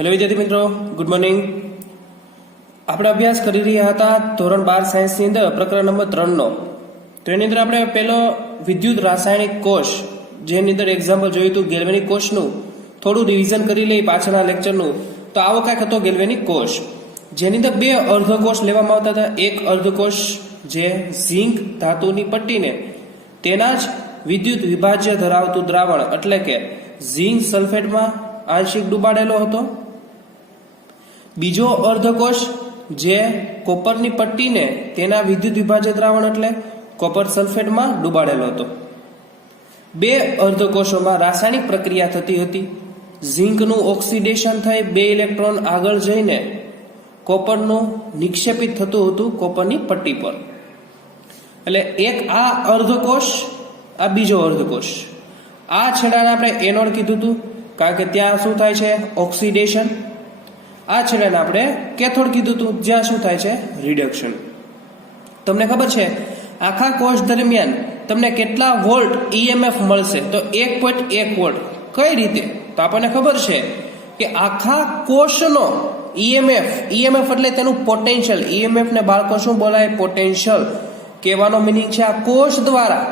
Hello વિદ્યાર્થી મિત્રો, good morning. આપણે અભ્યાસ કરી રહ્યા હતા ધોરણ 12 સાયન્સની અંદર પ્રકરણ નંબર 3 નો. તો એની અંદર આપણે પહેલો વિદ્યુત રાસાયણિક કોષ, જેની અંદર એક્ઝામ્પલ જોયું હતું ગેલ્વેનિક કોષનું, થોડું રિવિઝન કરી લઈએ પાછળના લેક્ચરનું. તો આવો કાંઈક હતો ગેલ્વેનિક કોષ, જેની અંદર બે અર્ધકોષ લેવામાં આવતા હતા. એક અર્ધકોષ જે ઝિંક ધાતુની પટ્ટીને તેના જ વિદ્યુત વિભાજ્ય ધરાવતું દ્રાવણ એટલે કે ઝિંક સલ્ફેટમાં આંશિક ડૂબાડેલો હતો. બીજો અર્ધકોષ જે કોપરની પટ્ટીને તેના વિદ્યુત વિભાજ્ય દ્રાવણ એટલે કોપર સલ્ફેટમાં ડૂબાડેલો હતો. બે અર્ધકોષોમાં રાસાયણિક પ્રક્રિયા થતી હતી. ઝિંકનું ઓક્સિડેશન થઈ 2 ઇલેક્ટ્રોન આગળ જઈને કોપરનું નિક્ષેપિત થતું હતું કોપરની પટ્ટી પર. એટલે એક આ અર્ધકોષ, આ બીજો અર્ધકોષ. આ છેડાને આપણે એનોડ કીધું હતું, કારણ કે ત્યાં શું થાય છે? ઓક્સિડેશન. આ છેડાને આપણે કેથોડ કીધું હતું, જ્યાં શું થાય છે? રિડક્શન. તમને ખબર છે આખા કોષ દરમિયાન તમને કેટલા વોલ્ટ ઈએમએફ મળશે? તો 1.1 વોલ્ટ. કઈ રીતે? તો આપણને ખબર છે કે આખા કોષનો ઈએમએફ એટલે તેનું પોટેન્શિયલ. ઈએમએફ ને બાળકો શું બોલાય? પોટેન્શિયલ. કહેવાનો મિનિંગ છે આ કોષ દ્વારા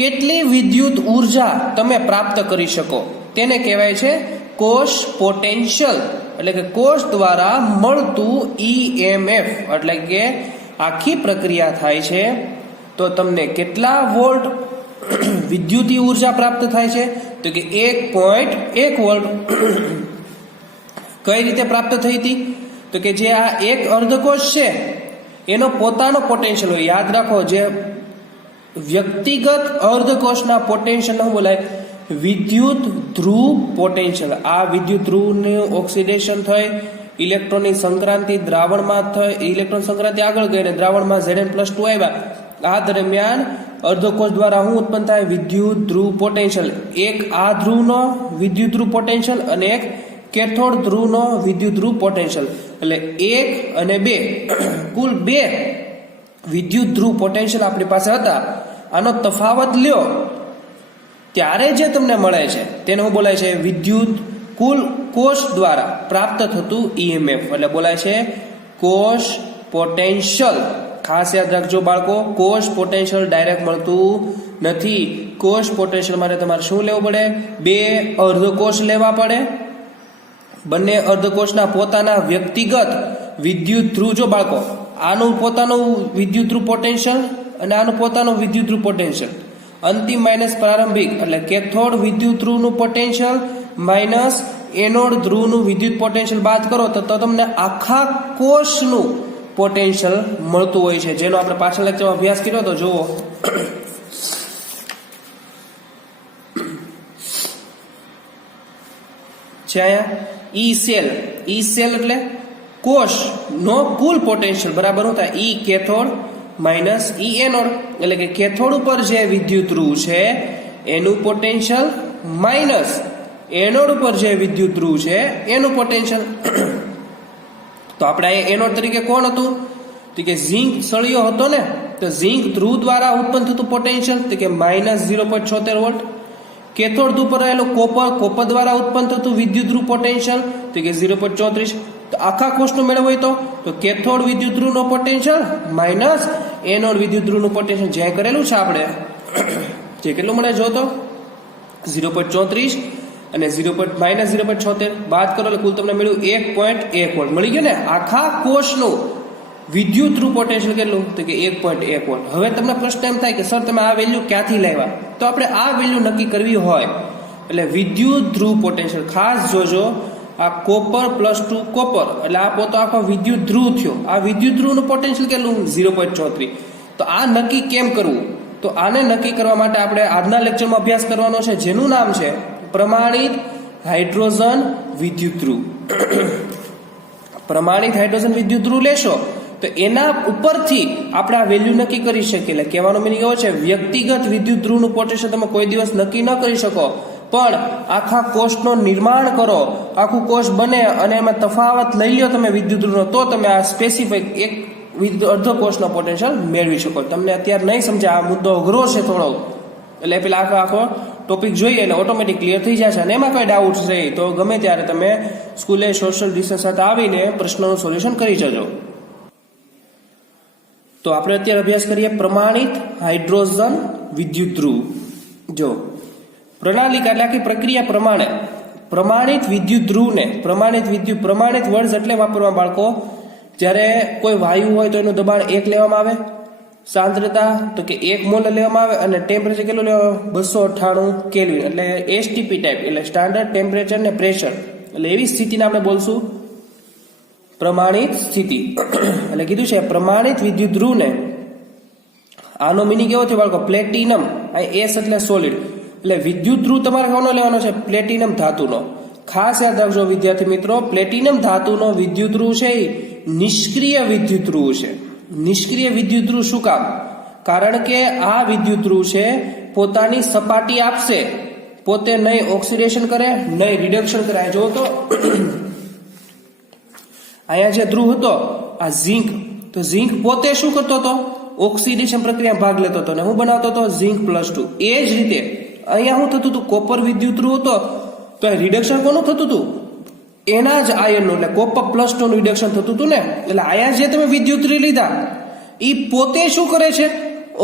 કેટલી વિદ્યુત ઉર્જા તમે પ્રાપ્ત કરી શકો તેને કહેવાય છે કોષ પોટેન્શિયલ. એટલે કે કોષ દ્વારા મળતું ઈએમએફ, એટલે કે આખી પ્રક્રિયા થાય છે તો તમને કેટલા વોલ્ટ વિદ્યુતીય ઉર્જા પ્રાપ્ત થાય છે? તો કે 1.1 વોલ્ટ. કઈ રીતે પ્રાપ્ત થઈ હતી? તો કે જે આ એક અર્ધકોષ છે એનો પોતાનો પોટેન્શિયલ હોય. યાદ રાખો, જે વ્યક્તિગત અર્ધકોષના પોટેન્શિયલ શું બોલાય? વિદ્યુત ધ્રુવ પોટેન્શિયલ. આ વિદ્યુત ધ્રુવનું ઓક્સિડેશન થઈ ઇલેક્ટ્રોનની સંક્રાંતિ દ્રાવણમાં થઈ, ઇલેક્ટ્રોન સંક્રાંતિ આગળ ગઈ અને દ્રાવણમાં Zn+2 આવ્યા. આ દરમિયાન અર્ધકોષ દ્વારા શું ઉત્પન્ન થાય? વિદ્યુત ધ્રુવ પોટેન્શિયલ. એક આ ધ્રુવનો વિદ્યુત ધ્રુવ પોટેન્શિયલ અને એક કેથોડ ધ્રુવનો વિદ્યુત ધ્રુવ પોટેન્શિયલ. એટલે 1 અને 2 કુલ 2 વિદ્યુત ધ્રુવ પોટેન્શિયલ આપણી પાસે હતા. આનો તફાવત લ્યો ત્યારે જે તમને મળે છે તેને શું બોલાય છે? વિદ્યુત કુલ કોષ દ્વારા પ્રાપ્ત થતું ઈએમએફ એટલે બોલાય છે કોષ પોટેન્શિયલ. ખાસ યાદ રાખજો બાળકો, કોષ પોટેન્શિયલ ડાયરેક્ટ મળતું નથી. કોષ પોટેન્શિયલ માટે તમારે શું લેવું પડે? 2 અર્ધકોષ લેવા પડે. બંને અર્ધકોષના પોતાના વ્યક્તિગત વિદ્યુત ધ્રુવ. જો બાળકો, આનું પોતાનું વિદ્યુત ધ્રુવ પોટેન્શિયલ અને આનું પોતાનું વિદ્યુત ધ્રુવ પોટેન્શિયલ. અંતિમ માઇનસ પ્રારંભિક એટલે કેથોડ વિદ્યુત ધ્રુવનું પોટેન્શિયલ માઇનસ એનોડ ધ્રુવનું વિદ્યુત પોટેન્શિયલ બાદ કરો તો તમને આખા કોષનું પોટેન્શિયલ મળતું હોય છે, જેનો આપણે પાછળ લેક્ચરમાં અભ્યાસ કર્યો તો જુઓ. છે અહીંયા ઈ સેલ. ઈ સેલ એટલે કોષનો કુલ પોટેન્શિયલ બરાબર શું થાય? ઈ કેથોડ માઇનસ ઈ એનોડ. એટલે કે કેથોડ ઉપર જે વિદ્યુત ધ્રુવ છે એનું પોટેન્શિયલ માઇનસ એનોડ ઉપર જે વિદ્યુત ધ્રુવ છે એનું પોટેન્શિયલ. તો આપણે અહીંયા એનોડ તરીકે કોણ હતું? તો કે ઝિંક સળિયો હતો ને. તો ઝિંક ધ્રુવ દ્વારા ઉત્પન્ન થતું પોટેન્શિયલ તો કે માઇનસ 0.76 વોલ્ટ. કેથોડ ધ્રુવ પર રહેલું કોપર દ્વારા ઉત્પન્ન થતું વિદ્યુત ધ્રુવ પોટેન્શિયલ તો કે 0.34. તો આખા કોષનું મેળવવું હોય તો કેથોડ વિદ્યુત ધ્રુવનો પોટેન્શિયલ માઇનસ એનોડ વિદ્યુત ધ્રુવનું પોટેન્શિયલ જે કરેલું છે આપણે, જે કેટલું મળે જો તો 0.34 અને માઇનસ 0.76 બાદ કરો એટલે કુલ તમને મળ્યું 1.1 વોલ્ટ મળી ગયું ને. આખા કોષનું વિદ્યુત ધ્રુવ પોટેન્શિયલ કેટલું? તો કે 1.1 વોલ્ટ. હવે તમને પ્રશ્ન એમ થાય કે સર તમે આ વેલ્યુ ક્યાંથી લાવ્યા? તો આપણે આ વેલ્યુ નક્કી કરવી હોય એટલે વિદ્યુત ધ્રુવ પોટેન્શિયલ ખાસ જોજો. આ કોપર +2 કોપર એટલે આ પોતો આખો વિદ્યુત ધ્રુવ થયો. આ વિદ્યુત ધ્રુવનું પોટેન્શિયલ કેટલું? 0.34. તો આ નક્કી કેમ કરવું? તો આને નક્કી કરવા માટે આપણે આજના લેક્ચરમાં અભ્યાસ કરવાનો છે, જેનું નામ છે પ્રમાણિત હાઇડ્રોજન વિદ્યુત ધ્રુવ. પ્રમાણિત હાઇડ્રોજન વિદ્યુત ધ્રુવ લેશો તો એના ઉપરથી આપણે આ વેલ્યુ નક્કી કરી શકીએ. એટલે કહેવાનો મિનિંગ એવો છે, વ્યક્તિગત વિદ્યુત ધ્રુવનું પોટેન્શિયલ તમે કોઈ દિવસ નક્કી ન કરી શકો, પણ આખા કોષનું નિર્માણ કરો, આખું કોષ બને અને એમાં તફાવત લઈ લો તમે વિદ્યુત ધ્રુવનો, તો તમે આ સ્પેસિફિક એક અર્ધકોષનો પોટેન્શિયલ મેળવી શકો. તમને અત્યારે નહીં સમજાય, આ મુદ્દો અઘરો છે થોડો, એટલે પેલા આખો ટોપિક જોઈએ એટલે ઓટોમેટિક ક્લિયર થઈ જશે અને એમાં કઈ ડાઉટ છે તો ગમે ત્યારે તમે સ્કૂલે સોશિયલ ડિસ્ટન્સ સાથે આવીને પ્રશ્નોનું સોલ્યુશન કરી જજો. તો આપણે અત્યારે અભ્યાસ કરીએ પ્રમાણિત હાઇડ્રોજન વિદ્યુત ધ્રુવ. જો પ્રણાલિકા એટલે આખી પ્રક્રિયા પ્રમાણે પ્રમાણિત વિદ્યુત ધ્રુવને પ્રમાણિત વર્ડ એટલે વાપરવા બાળકો જ્યારે કોઈ વાયુ હોય તો એનું દબાણ 1 લેવામાં આવે, સાંદ્રતા તો કે 1 મોલ લેવામાં આવે અને ટેમ્પરેચર કેટલું લેવામાં 298 કેલ્વિન એટલે એસટીપી ટાઈપ એટલે સ્ટાન્ડર્ડ ટેમ્પરેચર ને પ્રેશર એટલે એવી સ્થિતિને આપણે બોલશું પ્રમાણિત સ્થિતિ. એટલે કીધું છે પ્રમાણિત વિદ્યુત ધ્રુવને આનો મિનિંગ કેવો થયો બાળકો પ્લેટિનમ આ એસ એટલે સોલિડ એટલે વિદ્યુત ધ્રુવ તમારે કોનો લેવાનો છે પ્લેટિનમ ધાતુનો. ખાસ યાદ રાખજો વિદ્યાર્થી મિત્રો પ્લેટિનમ ધાતુનો વિદ્યુત ધ્રુવ છે એ નિષ્ક્રિય વિદ્યુત ધ્રુવ છે. નિષ્ક્રિય વિદ્યુત ધ્રુવ શું કામ? કારણ કે આ વિદ્યુત ધ્રુવ છે પોતાની સપાટી આપશે, પોતે નહીં ઓક્સિડેશન કરે નહીં રિડક્શન કરે. જો તો અહીંયા જે ધ્રુવ હતો આ ઝિંક તો ઝિંક પોતે શું કરતો હતો ઓક્સિડેશન પ્રક્રિયામાં ભાગ લેતો હતો અને હું બનાવતો હતો ઝિંક +2. એ જ રીતે અહીંયા શું થતું હતું કોપર વિદ્યુત ધ્રુવ હતો તો રિડક્શન કોનું થતું હતું એના જ આયનનું એટલે કોપર +2 નું રિડક્શન થતું હતું ને. એટલે અહીંયા જે તમે વિદ્યુત ધ્રુવ લીધા એ પોતે શું કરે છે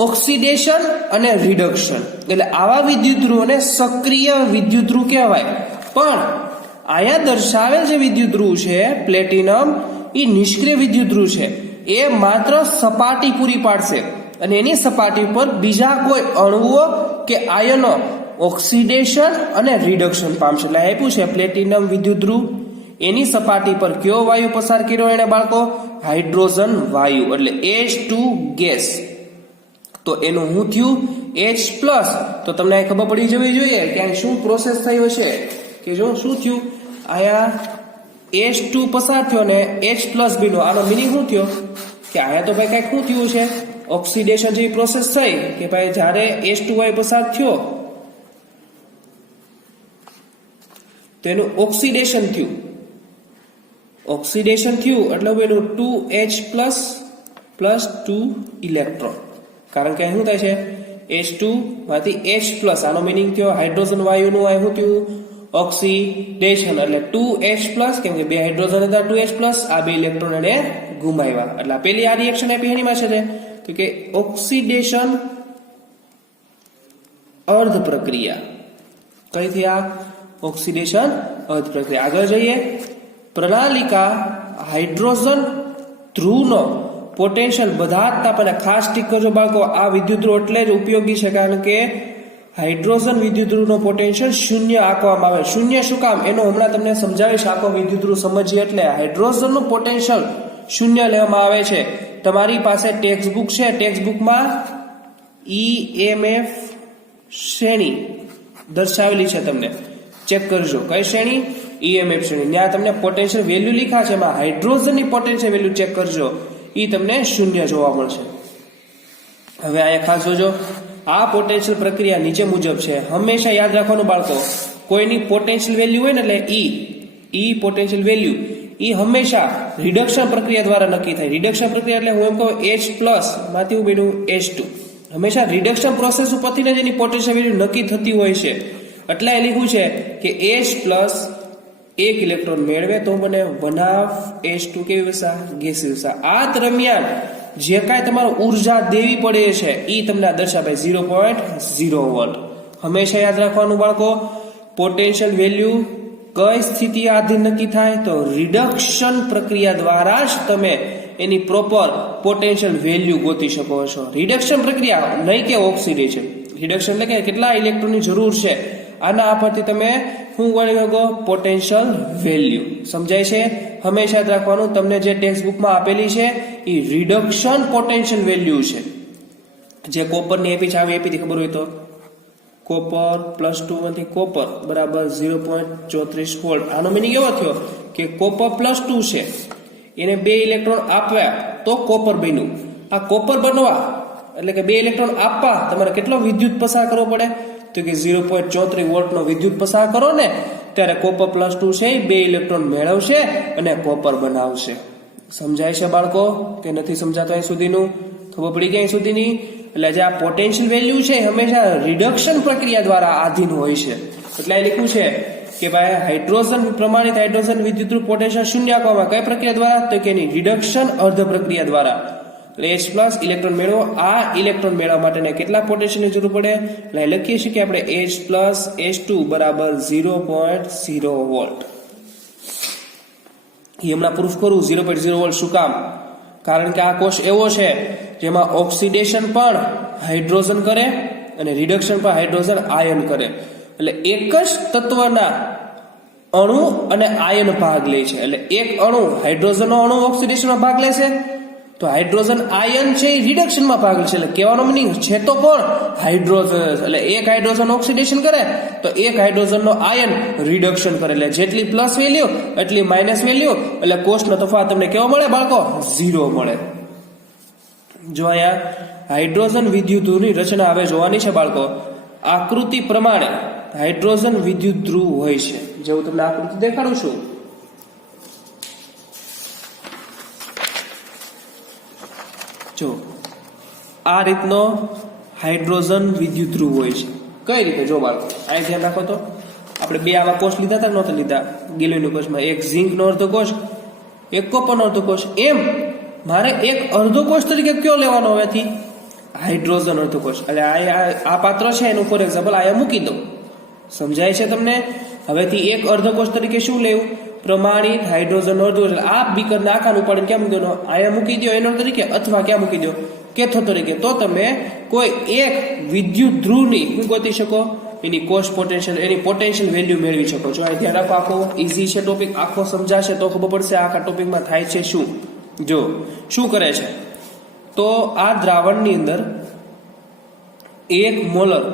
ઓક્સિડેશન અને રિડક્શન. એટલે આવા વિદ્યુત ધ્રુવને સક્રિય વિદ્યુત ધ્રુવ કહેવાય. પણ અહીંયા દર્શાવેલ જે વિદ્યુત ધ્રુવ છે પ્લેટિનમ એ નિષ્ક્રિય વિદ્યુત ધ્રુવ છે. એ માત્ર સપાટી પૂરી પાડશે અને એની સપાટી પર બીજા કોઈ અણુઓ કે આયનો ઓક્સિડેશન અને રિડક્શન પામશે. એટલે આપ્યું છે પ્લેટિનમ વિદ્યુત ધ્રુવ એની સપાટી પર કયો વાયુ પસાર કર્યો એને બાળકો હાઇડ્રોજન વાયુ એટલે H2 ગેસ. તો એનું શું થયું H+ તો તમને ખબર પડી જવી જોઈએ કે અહીં શું પ્રોસેસ થઈ હશે કે જો શું થયું આયા H2 પસાર થયો ને H+ બન્યો. આનો મિનિંગ શું થયો કે આયા તો ભાઈ કઈક શું થયું છે ઓક્સિડેશન જેવી પ્રોસેસ થઈ કે ભાઈ જ્યારે H2 પસાર થયો તો એનું ઓક્સિડેશન થયું એટલે એનું 2H+ + 2 ઇલેક્ટ્રોન. કારણ કે અહીં શું થાય છે H2 માંથી H+ આનો મિનિંગ થયો હાઇડ્રોજન વાયુનું આ શું થયું ઓક્સિડેશન એટલે 2H+ કેમ કે બે હાઇડ્રોજન હતા 2H+ આ બે ઇલેક્ટ્રોન એને ગુમાવ્યા. એટલે પેલી આ રિએક્શન આપી એની માં છે તો કે ઓક્સિડેશન અર્ધ પ્રક્રિયા. કઈ થી આ ઓક્સિડેશન અર્ધ પ્રક્રિયા. આગળ જઈએ પ્રણાલિકા હાઇડ્રોજન ધ્રુવનો પોટેન્શિયલ બધા જ તાપમાને ખાસ ટીક કરજો બાળકો આ વિદ્યુત ધ્રુવ એટલે જ ઉપયોગી છે કારણ કે હાઇડ્રોજન વિદ્યુત ધ્રુવનો પોટેન્શિયલ 0 આંકવામાં આવે. 0 શું કામ એનો હમણાં તમને સમજાવીશ. આખો વિદ્યુત ધ્રુવ સમજીએ એટલે હાઇડ્રોજનનું પોટેન્શિયલ 0 લેવામાં આવે છે. તમારી પાસે ટેક્સ્ટ બુક છે ટેક્સ્ટ બુકમાં EMF શ્રેણી દર્શાવેલી છે તમને ચેક કરજો કઈ શ્રેણી EMF શ્રેણી. ત્યાં તમને પોટેન્શિયલ વેલ્યુ લખ્યા છે એમાં હાઇડ્રોજનની પોટેન્શિયલ વેલ્યુ ચેક કરજો એ તમને 0 જોવા મળશે. હવે અહીંયા ખાસ જોજો આ પોટેન્શિયલ પ્રક્રિયા નીચે મુજબ છે. હંમેશા યાદ રાખવાનું બાળકો કોઈની પોટેન્શિયલ વેલ્યુ હોય ને એટલે E પોટેન્શિયલ વેલ્યુ એ હંમેશા રિડક્શન પ્રક્રિયા દ્વારા નક્કી થાય. રિડક્શન પ્રક્રિયા એટલે હું એમ કહું H+ માંથી હું બન્યું H2. હંમેશા રિડક્શન પ્રોસેસ ઉપરથી જ એની પોટેન્શિયલ વેલ્યુ નક્કી થતી હોય છે. એટલે એ લખ્યું છે કે H+ 1 ઇલેક્ટ્રોન મેળવે તો મને 1/2 H2 કેવી વસા ગેસી વસા. આ દરમિયાન જે કાંઈ તમારે ઉર્જા દેવી પડે છે એ તમને દર્શાવે 0.0 વોલ્ટ. હંમેશા યાદ રાખવાનું બાળકો પોટેન્શિયલ વેલ્યુ કઈ સ્થિતિ આધીન નક્કી થાય તો રિડક્શન પ્રક્રિયા દ્વારા જ તમે એની પ્રોપર પોટેન્શિયલ વેલ્યુ ગોતી શકો છો. રિડક્શન પ્રક્રિયા નહીં કે ઓક્સિડેશન. રિડક્શન એટલે કે કેટલા ઇલેક્ટ્રોનની જરૂર છે આના પરથી તમે શું ગણી શકો પોટેન્શિયલ વેલ્યુ. સમજાય છે? હંમેશા યાદ રાખવાનું તમને જે ટેક્સ્ટ બુકમાં આપેલી છે એ રિડક્શન પોટેન્શિયલ વેલ્યુ છે. જે કોપરની એપી છે આવી એપીથી ખબર હોય તો કોપર +2 માંથી કોપર બરાબર 0.34 વોલ્ટ. આનો મિનિંગ એવો થયો કે કોપર +2 છે એને 2 ઇલેક્ટ્રોન આપ્યા તો કોપર બન્યું. આ કોપર બનવા એટલે કે 2 ઇલેક્ટ્રોન આપવા તમારે કેટલો વિદ્યુત પસાર કરવો પડે તો કે 0.34 વોલ્ટનો વિદ્યુત પસાર કરો ને ત્યારે કોપર +2 છે 2 ઇલેક્ટ્રોન મેળવશે અને કોપર બનાવશે. સમજાય છે બાળકો કે નથી સમજાતો અહીં સુધીનું? ખબર પડી ગઈ અહીં સુધીની? એટલે જે આ પોટેન્શિયલ વેલ્યુ છે હંમેશા રિડક્શન પ્રક્રિયા દ્વારા આધીન હોય છે. એટલે આ લખ્યું છે કે ભાઈ હાઇડ્રોજન પ્રમાણિત હાઇડ્રોજન વિદ્યુતરૂપ પોટેન્શિયલ શૂન્ય આપવામાં કઈ પ્રક્રિયા દ્વારા? તો કે એની રિડક્શન અર્ધ પ્રક્રિયા દ્વારા. એટલે H+ ઇલેક્ટ્રોન મેળવો. આ ઇલેક્ટ્રોન મેળવવા માટે કેટલા પોટેન્શિયલની જરૂર પડે? એટલે લખીએ છીએ કે આપણે H+ H2 બરાબર 0.0 વોલ્ટ. એ હમણાં પ્રૂફ કરું 0.0 વોલ્ટ શું કામ? કારણ કે આ કોષ એવો છે જેમાં ઓક્સિડેશન પણ હાઇડ્રોજન કરે અને રિડક્શન પણ હાઇડ્રોજન આયન કરે. એટલે એક જ તત્વના અણુ અને આયન ભાગ લે છે. એટલે એક અણુ હાઇડ્રોજનનો અણુ ઓક્સિડેશનમાં ભાગ લે છે તો હાઇડ્રોજન આયન છે એ રિડક્શનમાં ભાગ લે છે. એટલે કહેવાનો મિનિંગ છે તો કોણ? હાઇડ્રોજન. એટલે એક હાઇડ્રોજન ઓક્સિડેશન કરે તો એક હાઇડ્રોજનનો આયન રિડક્શન કરે. એટલે જેટલી પ્લસ વેલ્યુ એટલી માઇનસ વેલ્યુ. એટલે કોષનો તફાવત તમને કેવો મળે બાળકો? 0 મળે. જો અહીંયા હાઇડ્રોજન વિદ્યુતધ્રુવની રચના હવે જોવાની છે બાળકો. આકૃતિ પ્રમાણે હાઇડ્રોજન વિદ્યુત ધ્રુવ હોય છે. જેવું તમને આકૃતિ દેખાડું છું. જો આ રીતનો હાઇડ્રોજન વિદ્યુત ધ્રુવ હોય છે. કઈ રીતે? જો બાળકો અહીં ધ્યાન રાખો તો આપણે બે આવા કોષ લીધા હતા નહોતા લીધા ગેલિયમના કોષમાં? એક ઝિંકનો અર્ધો કોષ, એક કોપરનો અર્ધો કોષ. એમ મારે એક અર્ધો કોષ તરીકે કયો લેવાનો હવેથી? હાઇડ્રોજન અર્ધો કોષ. એટલે આ પાત્ર છે એનું ફોર એક્ઝામ્પલ અહીંયા મૂકી દઉં. સમજાય છે તમને? હવેથી એક અર્ધો કોષ તરીકે શું લેવું? પ્રમાણિત હાઇડ્રોજન અર્ધો. આ બીકરના આકારનું ઉપાડીને ક્યાં મૂકી દો? અહીંયા મૂકી દો એનો તરીકે, અથવા ક્યાં મૂકી દો? કેથોડ તરીકે. તો તમે કોઈ એક વિદ્યુત ધ્રુવની શું ગોતી શકો? એની કોષ પોટેન્શિયલ, એની પોટેન્શિયલ વેલ્યુ મેળવી શકો છો. આ ધ્યાન રાખો. આખો ઈઝી છે ટોપિક. આખો સમજાશે તો ખબર પડશે આખા ટોપિકમાં થાય છે શું. જો શું કરે છે તો આ દ્રાવણની અંદર 1 મોલર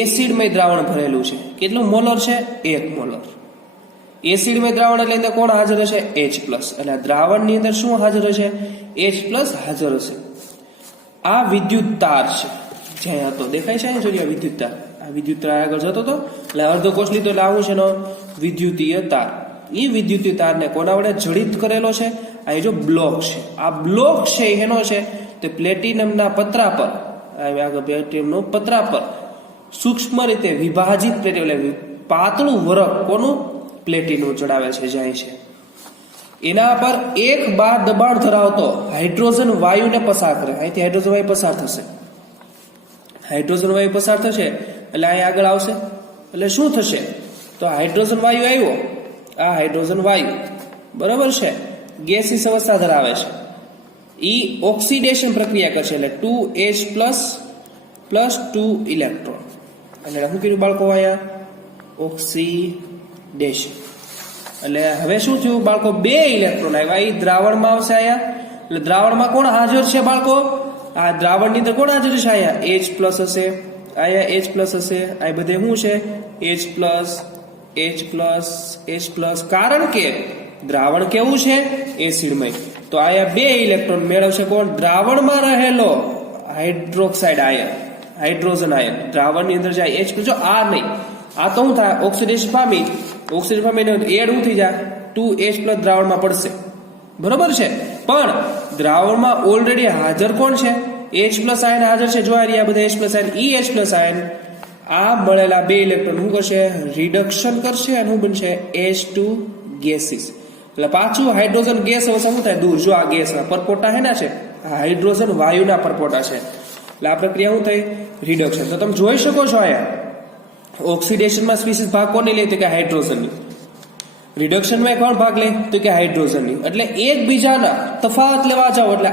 એસિડમય દ્રાવણ ભરેલું છે. કેટલું મોલર છે? 1 મોલર. એસિડમય દ્રાવણ એટલે અંદર કોણ હાજર હશે? H+. એટલે દ્રાવણની અંદર શું હાજર હશે? H+ હાજર હશે. આ વિદ્યુત તાર છે. જ્યાં હતો દેખાય છે જોઈએ આ વિદ્યુત તાર. આ વિદ્યુત તાર આગળ જતો હતો એટલે અર્ધો કોષ લીધો એટલે આવું છે એનો વિદ્યુતીય તાર. એ વિદ્યુતીય તારને કોના વડે જડિત કરેલો છે? અહીં જો બ્લોક છે. આ બ્લોક છે એનો છે તે પ્લેટિનમના પતરા પર, આગળ પ્લેટિનમનો પતરા પર સૂક્ષ્મ રીતે વિભાજિત પ્લેટિનમ એટલે પાતળું વરખ કોનું? પ્લેટિનમ ચડાવે છે, જાય છે. એના પર એક બાર દબાણ ધરાવતો હાઇડ્રોજન વાયુને પસાર કરે. અહીંથી હાઇડ્રોજન વાયુ પસાર થશે. હાઇડ્રોજન વાયુ પસાર થશે એટલે અહીં આગળ આવશે. એટલે શું થશે તો હાઇડ્રોજન વાયુ આવ્યો. આ હાઇડ્રોજન વાયુ બરાબર છે ગેસીસ અવસ્થા ધરાવે છે. ઈ ઓક્સિડેશન પ્રક્રિયા કરશે એટલે 2H+ + 2 ઇલેક્ટ્રોન. એટલે શું કર્યું બાળકો? અહીંયા ઓક્સિડેશન. એટલે હવે શું થયું બાળકો? 2 ઇલેક્ટ્રોન આવ્યા. એ દ્રાવણમાં આવશે અહીંયા. એટલે દ્રાવણમાં કોણ હાજર છે બાળકો? આ દ્રાવણની અંદર કોણ હાજર છે? અહીંયા H+ હશે, અહીંયા H+ હશે. આ બધે શું છે? H+. કારણ કે દ્રાવણ કેવું છે? એસિડમય. તો અહીંયા 2 ઇલેક્ટ્રોન મેળવશે કોણ? દ્રાવણમાં રહેલો હાઇડ્રોક્સાઇડ આયન, હાઇડ્રોજન આયન દ્રાવણની અંદર જાય. H+ જો આ નહીં, આ તો શું થાય? ઓક્સિડેશન પામી. ઓક્સિડેશન પામીને એડ શું થઈ જાય? 2H+ દ્રાવણમાં પડશે. બરોબર છે. પણ દ્રાવણમાં ઓલરેડી હાજર કોણ છે? H+ આયન હાજર છે. જો આ બધા H+ આયન, H+ આયન આ મળેલા 2 ઇલેક્ટ્રોન શું કરશે? રિડક્શન કરશે અને શું બનશે? H2 gases. એટલે પાછું હાઇડ્રોજન ગેસ હવે શું થાય? દૂર. જો આ ગેસના પરપોટા હેના છે, આ હાઇડ્રોજન વાયુના પરપોટા છે. એટલે આ પ્રક્રિયા શું થઈ? રિડક્શન. તો તમે જોઈ શકો છો અહીંયા ઓક્સિડેશનમાં સ્પીસીસ ભાગ કોની લે? તો કે હાઇડ્રોજનની. રિડક્શનમાં કોણ ભાગ લે? તો કે હાઇડ્રોજનની. એટલે એકબીજાના તફાવત લેવા જાઓ એટલે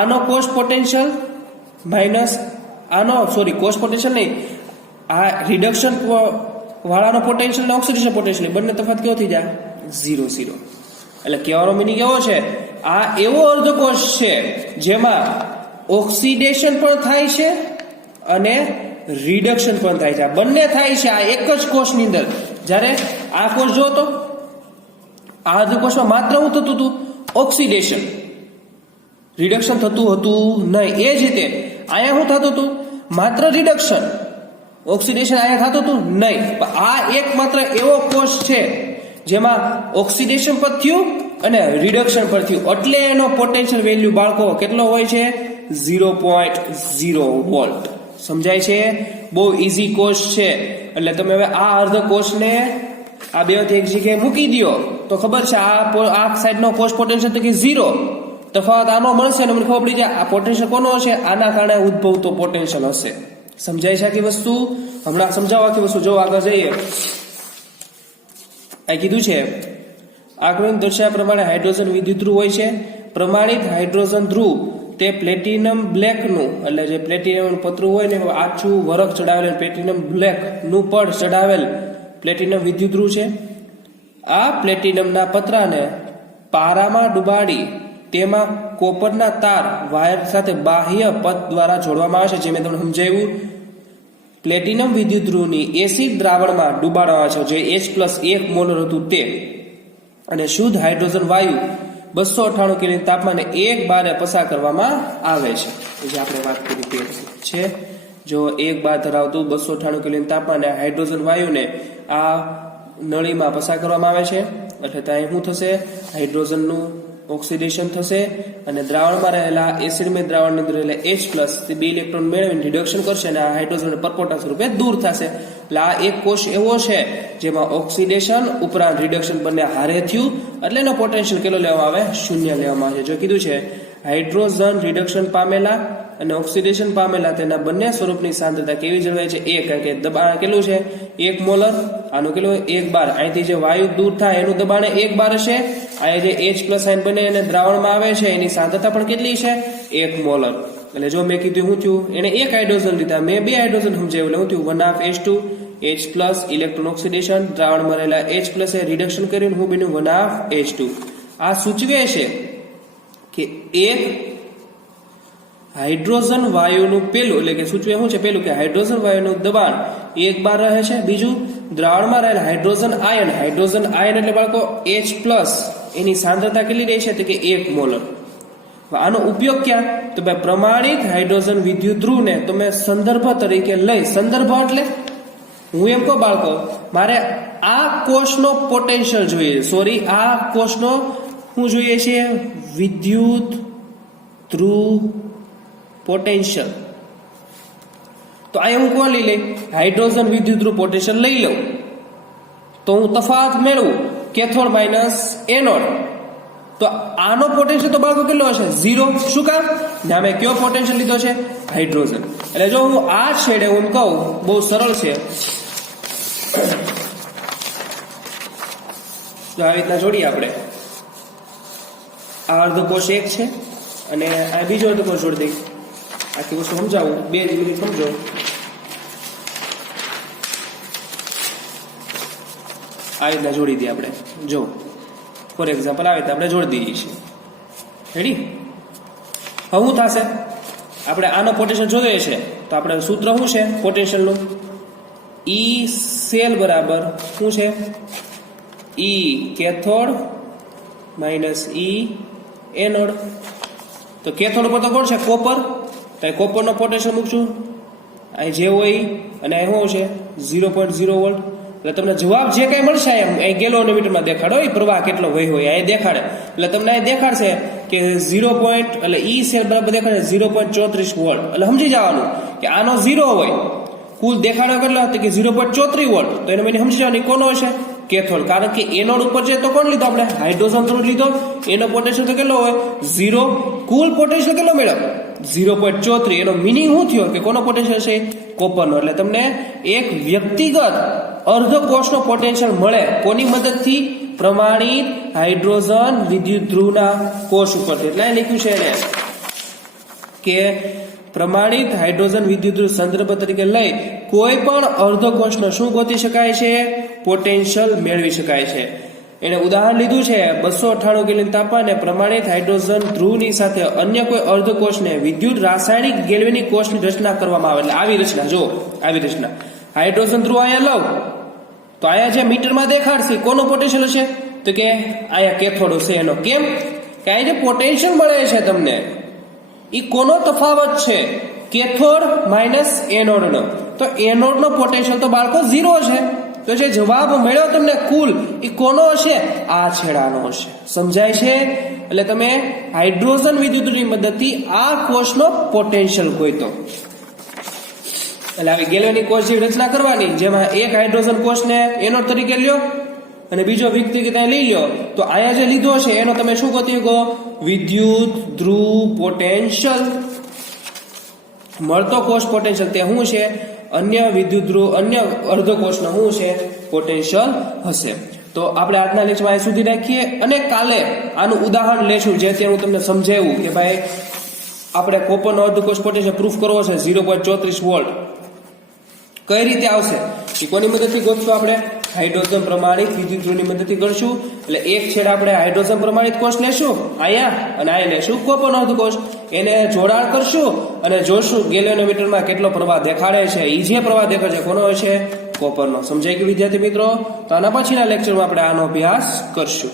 આનો કોષ પોટેન્શિયલ માઇનસ આનો, સોરી કોષ પોટેન્શિયલ નહીં, આ રિડક્શન વાળાનો પોટેન્શિયલ ને ઓક્સિડેશન પોટેન્શિયલ બંને તફાવત કેવો થઈ જાય? 0 એટલે કહેવાનો મિનિંગ એવો છે આ એવો અર્ધકોષ છે જેમાં ઓક્સિડેશન પણ થાય છે અને રિડક્શન પણ થાય છે. આ બંને થાય છે આ એક જ કોષની અંદર. જ્યારે આ કોષ જો તો આ અર્ધકોષમાં માત્ર શું થતું હતું? ઓક્સિડેશન, રિડક્શન થતું હતું નહીં. એ જ રીતે અહીંયા શું થતું હતું? માત્ર રિડક્શન, ઓક્સિડેશન અહીંયા થતું હતું નહીં. આ એક માત્ર એવો કોષ છે જેમાં ઓક્સિડેશન પણ થયું અને રિડક્શન પણ થયું. એટલે એનો પોટેન્શિયલ વેલ્યુ બાળકો કેટલો હોય છે? 0.0 વોલ્ટ. સમજાય છે? બહુ ઈઝી કોષ છે. એટલે તમે હવે આ અર્ધ કોષને આ બે એક જગ્યાએ મૂકી દો તો ખબર છે આ સાઈડનો કોષ પોટેન્શિયલ તો કે 0. તફાવત આનો મળશે અને મને ખબર પડી જાય આ પોટેન્શિયલ કોનો હશે, આના કારણે ઉદ્ભવતો પોટેન્શિયલ હશે. સમજાય છે આખી વસ્તુ? હમણાં સમજાવો આખી વસ્તુ. જો આગળ જઈએ, આ કીધું છે આકૃતિ દર્શાવ્યા પ્રમાણે હાઇડ્રોજન વિદ્યુત ધ્રુવ હોય છે. પ્રમાણિત હાઇડ્રોજન ધ્રુવ તે પ્લેટિનમ બ્લેકનું, એટલે જે પ્લેટિનમ પતરું હોય ને આછું વરખ ચડાવેલ પ્લેટિનમ બ્લેક નું પડ ચડાવેલ પ્લેટિનમ વિદ્યુત ધ્રુવ છે. આ પ્લેટિનમના પતરાને પારામાં ડુબાડી તેમાં કોપરના તાર વાયર સાથે બાહ્ય પથ દ્વારા જોડવામાં આવે છે. જે મેં તમને સમજાવ્યું, પ્લેટિનમ વિદ્યુત ધ્રુવની એસિડ દ્રાવણમાં ડુબાડવામાં આવે છે, જે H+1 મોલર હતું તે, અને શુદ્ધ હાઇડ્રોજન વાયુ 298 કેલ્વિન તાપમાને 1 બારે પસાર કરવામાં આવે છે. જે આપણે વાત કરી તે છે. જો 1 બાર ધરાવતું 298 કેલ્વિન તાપમાને હાઇડ્રોજન વાયુને આ નળીમાં પસાર કરવામાં આવે છે. એટલે ત્યાં શું થશે? હાઇડ્રોજનનું ઓક્સિડેશન થશે અને દ્રાવણમાં રહેલા એસિડમય દ્રાવણની અંદર રહેલા H+ તે 2 ઇલેક્ટ્રોન મેળવીને રિડક્શન કરશે અને આ હાઇડ્રોજન પરપોટા સ્વરૂપે દૂર થશે. એટલે આ એક કોષ એવો છે જેમાં ઓક્સિડેશન ઉપરાંત રિડક્શન બંને હારે થયું, એટલે એનો પોટેન્શિયલ કેટલો લેવામાં આવે? 0 લેવામાં આવે છે. જો કીધું છે હાઇડ્રોજન રિડક્શન પામેલા અને ઓક્સિડેશન પામેલા તેના બંને સ્વરૂપની સાંદ્રતા કેવી જળવાય છે? કારણ કે દબાણ કેટલું છે? 1 મોલર. આનું કેટલું? 1 બાર. અહીંથી જે વાયુ દૂર થાય એનું દબાણ 1 બાર હશે. આ જે H+ આયન બને અને દ્રાવણમાં આવે છે એની સાંદ્રતા પણ કેટલી છે? 1 મોલર. એટલે જો મેં કીધું શું થયું, એને 1 હાઇડ્રોજન લીધા, મેં 2 હાઇડ્રોજન સમજાવ્યું. એટલે શું થયું? 1/2 H+ ઇલેક્ટ્રોન ઓક્સિડેશન, દ્રાવણમાં રહેલા H+ એ રિડક્શન કર્યું, હું બન્યું 1/2 આ સૂચવે છે કે એક હાઇડ્રોજન વાયુનું પેલું, એટલે કે સૂચવે શું છે? પેલું કે હાઇડ્રોજન વાયુનું દબાણ 1 બાર રહે છે. બીજું, દ્રાવણમાં રહેલા હાઇડ્રોજન આયન એટલે બાળકો H+ એની સાંદ્રતા કેટલી રહે છે? તો કે 1 મોલર. આનો ઉપયોગ ક્યાં? તો ભાઈ પ્રમાણિત હાઇડ્રોજન વિદ્યુત ધ્રુવને તમે સંદર્ભ તરીકે લઈ, સંદર્ભ એટલે હું એમ કહું બાળકો, મારે આ કોષનો પોટેન્શિયલ જોઈએ, આ કોષનો શું જોઈએ છે? વિદ્યુત ધ્રુવ પોટેન્શિયલ. તો અહીંયા હું કોણ લઈ લઈ? હાઇડ્રોજન વિદ્યુત ધ્રુવ પોટેન્શિયલ લઈ લઉં તો હું તફાવત મેળવું કેથોડ માઇનસ એનોડ. તો આનો પોટેન્શિયલ તો બાળકો કેટલો હશે? 0. શું કામ? મેં કયો પોટેન્શિયલ લીધો છે? હાઇડ્રોજન. એટલે જો હું આ છેડે હું કહું, બહુ સરળ છે, તો આવી રીતના જોડીએ આપણે. આ અર્ધકોષ એક છે અને આ બીજો અર્ધકોષ જોડી દઈ. આખી વસ્તુ સમજાવું, 2 મિનિટ સમજો. આ રીતના જોડી દઈએ આપણે. જો ફોર એક્ઝામ્પલ આવે તો આપણે જોડી દઈએ છીએ. રેડી? હવે શું થશે? આપણે આનો પોટેન્શિયલ જોઈએ છે તો આપણે સૂત્ર શું છે પોટેન્શિયલનું? E સેલ બરાબર શું છે? E cathode minus E anode. તો કેથોડ ઉપર તો કોણ છે? કોપર. તો કોપરનો પોટેન્શિયલ મૂકશું અહીં જે હોય, અને અહીં શું છે? 0.0 વોલ્ટ. એટલે તમને જવાબ જે કઈ મળશે અહીં ગેલોમીટરમાં દેખાડો, એ પ્રવાહ કેટલો વહ્યો હોય અહીં દેખાડે. એટલે તમને અહીં દેખાડશે કે 0. એટલે E સેલ બરાબર દેખાડે 0.34 વોલ્ટ. એટલે સમજી જવાનું કે આનો 0 હોય, કુલ દેખાડો કેટલો હતો કે 0.34 વોલ્ટ. તો એને મને સમજી જવાનું કોનો હશે? કેથોડ. કારણ કે એનોડ ઉપર છે તો કોણ લીધો આપણે? હાઇડ્રોજન ધ્રુવ લીધો. એનો પોટેન્શિયલ તો કેટલો હોય? 0. કુલ પોટેન્શિયલ કેટલો મળ્યો? 0.34. એનો મિનિંગ શું થયો કે કોનો પોટેન્શિયલ છે? કોપરનો. એટલે તમને એક વ્યક્તિગત અર્ધકોષનો પોટેન્શિયલ મળે. કોની મદદથી? પ્રમાણિત હાઇડ્રોજન વિદ્યુત ધ્રુવના કોષ ઉપરથી. એટલે લખ્યું છે એને કે પ્રમાણિત હાઇડ્રોજન વિદ્યુત ધ્રુવ સંદર્ભ તરીકે લઈ કોઈ પણ અર્ધકોષનો શું ગોતી શકાય છે? પોટેન્શિયલ મેળવી શકાય છે. એને ઉદાહરણ લીધું છે 298 કેલ્વિન તાપમાને પ્રમાણિત હાઇડ્રોજન ધ્રુવની સાથે અન્ય કોઈ અર્ધકોષને વિદ્યુત રાસાયણિક ગેલ્વેનિક કોષની રચના કરવામાં આવે. એટલે આવી રચના, જો આવી રચના હાઇડ્રોજન ધ્રુવ અહીંયા લઉં તો અહીંયા જે મીટરમાં દેખાડશે કોનો પોટેન્શિયલ હશે? તો કે અહીંયા કેથોડ હશે એનો. કેમ? કે અહીં જે પોટેન્શિયલ મળે છે તમને, એ કોનો તફાવત છે? કેથોડ માઇનસ એનોડનો. તો એનોડનો પોટેન્શિયલ તો બાળકો 0 છે. તો જે જવાબ મળ્યો તમને કુલ, એ કોનો હશે? આ છેડાનો હશે. સમજાય છે? એટલે તમે હાઇડ્રોજન વિદ્યુતની મદદથી આ કોષનો પોટેન્શિયલ ગોઈતો. એટલે આવી ગેલ્વેનિક કોષ જેવી રચના કરવાની, જેમાં એક હાઇડ્રોજન કોષને એનોડ તરીકે લ્યો અને બીજો વ્યક્તિગત લઈ લ્યો. તો અહીંયા જે લીધો છે એનો તમે શું ગોતી શકો? વિદ્યુત ધ્રુવ પોટેન્શિયલ. મળતો કોષ પોટેન્શિયલ તે શું છે? અન્ય વિદ્યુત ધ્રુવ અન્ય અર્ધ કોષનો શું છે? પોટેન્શિયલ હશે. તો આપણે આજના લેક્ચરમાં અહીં સુધી રાખીએ અને કાલે આનું ઉદાહરણ લેશું, જેથી હું તમને સમજાવ્યું કે ભાઈ આપણે કોપરનો અર્ધકોષ પોટેન્શિયલ પ્રૂફ કરવો છે 0.34 વોલ્ટ. કઈ રીતે આવશે એ કોની મદદથી ગોતશું? આપણે હાઇડ્રોજન પ્રમાણિત વિદ્યુત ધ્રુવની મદદથી કરશું. એટલે એક છેડે આપણે હાઇડ્રોજન પ્રમાણિત કોષ લેશું અહીંયા, અને અહીં લેશું કોપરનો અર્ધકોષ. એને જોડાણ કરશું અને જોશું ગેલ્વેનોમીટરમાં કેટલો પ્રવાહ દેખાડે છે. એ જે પ્રવાહ દેખાડે છે કોનો હશે? કોપરનો. સમજાય ગયું વિદ્યાર્થી મિત્રો? તો આના પછીના લેક્ચરમાં આપણે આનો અભ્યાસ કરશું.